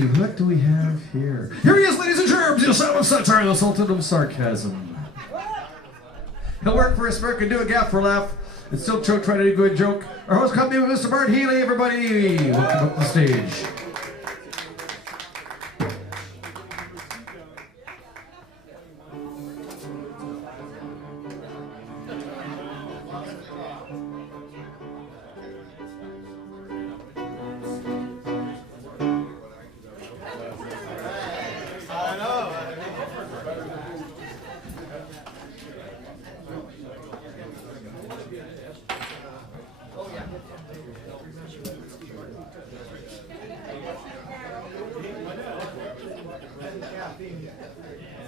What do we have here? Here he is, ladies and germs, the silent satire, the sultan of sarcasm. He'll work for a smirk and do a gap for a laugh, and still choke trying to do a good joke. Our host company with Mr. Bart Healy, everybody. Welcome up the stage.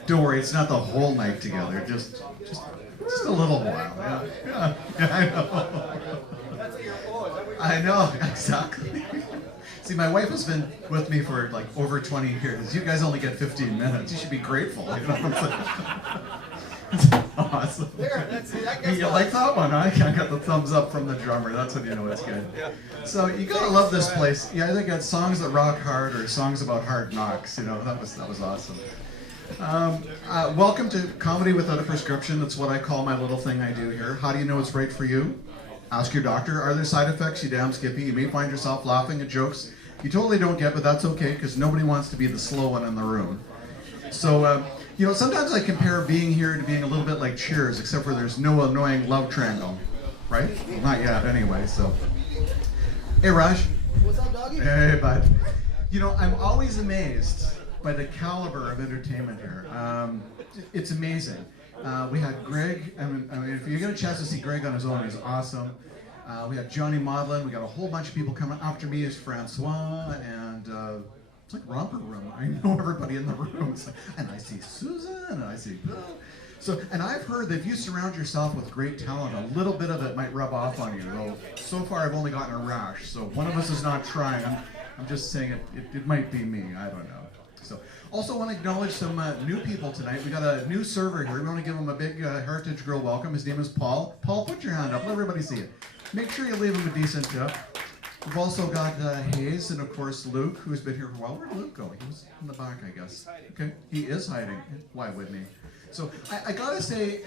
Don't worry, it's not the whole night together, just a little while. Yeah, I know. I know, exactly. See, my wife has been with me for like over 20 years. You guys only get 15 minutes. You should be grateful. You know what I'm saying? Awesome. You like that one, huh? I got the thumbs up from the drummer. That's when you know it's good. So you gotta love this place. You either got songs that rock hard or songs about hard knocks. You know, that was awesome. Welcome to Comedy Without a Prescription. That's what I call my little thing I do here. How do you know it's right for you? Ask your doctor. Are there side effects? You damn skippy. You may find yourself laughing at jokes you totally don't get, but that's okay because nobody wants to be the slow one in the room. So, you know, sometimes I compare being here to being a little bit like Cheers, except for there's no annoying love triangle, right? Well, not yet anyway, so. Hey, Raj. What's up, doggy? Hey, bud. You know, I'm always amazed by the caliber of entertainment here. It's amazing. We had Greg, I mean, if you get a chance to see Greg on his own, he's awesome. We had Johnny Maudlin, we got a whole bunch of people coming. After me is Francois, and it's like romper room. I know everybody in the room. And I see Susan, and I see Bill. So, and I've heard that if you surround yourself with great talent, a little bit of it might rub off on you. Though so far I've only gotten a rash, so one of us is not trying. I'm just saying it might be me, I don't know. So, also want to acknowledge some new people tonight. We got a new server here. We want to give him a big Heritage Grill welcome. His name is Paul. Paul, put your hand up. Let everybody see it. Make sure you leave him a decent tip. We've also got Hayes and, of course, Luke, who's been here for a while. Where'd Luke go? He was in the back, I guess. Okay, he is hiding. Why wouldn't he? So I gotta say,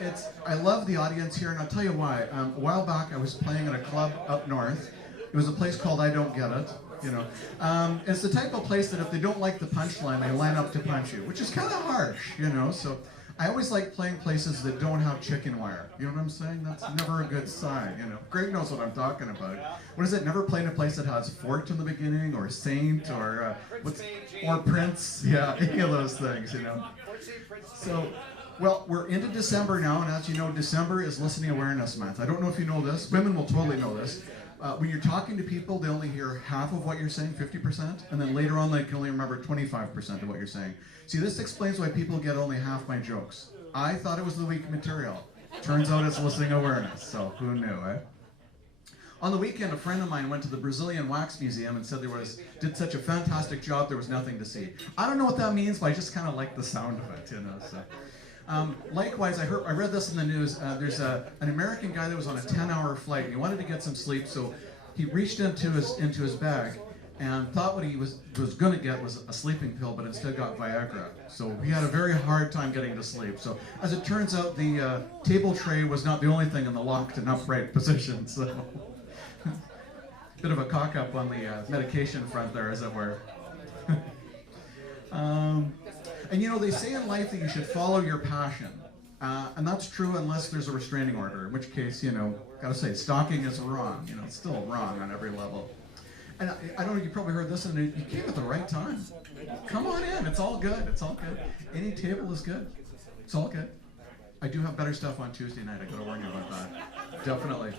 I love the audience here, and I'll tell you why. A while back, I was playing at a club up north. It was a place called I Don't Get It. You know, it's the type of place that if they don't like the punchline, they line up to punch you, which is kind of harsh, you know. So I always like playing places that don't have chicken wire. You know what I'm saying? That's never a good sign, you know. Greg knows what I'm talking about. What is it? Never play in a place that has Fort in the beginning, or Saint, or or Prince. Yeah, any of those things, you know. So, well, we're into December now, and as you know, December is Listening Awareness Month. I don't know if you know this. Women will totally know this. When you're talking to people, they only hear half of what you're saying, 50%, and then later on they can only remember 25% of what you're saying. See, this explains why people get only half my jokes. I thought it was the weak material. Turns out it's listening awareness, so who knew, eh? On the weekend, a friend of mine went to the Brazilian Wax Museum and said did such a fantastic job, there was nothing to see. I don't know what that means, but I just kind of like the sound of it, you know, so. Likewise, I read this in the news. There's an American guy that was on a 10-hour flight, and he wanted to get some sleep, so he reached into his bag and thought what he was going to get was a sleeping pill, but instead got Viagra. So he had a very hard time getting to sleep. So as it turns out, the table tray was not the only thing in the locked and upright position. So bit of a cock up on the medication front there, as it were. And you know, they say in life that you should follow your passion. And that's true unless there's a restraining order, in which case, you know, gotta say, stalking is wrong. You know, it's still wrong on every level. And I don't know, you probably heard this, and you came at the right time. Come on in, it's all good, it's all good. Any table is good, it's all good. I do have better stuff on Tuesday night, I gotta warn you about that. Definitely.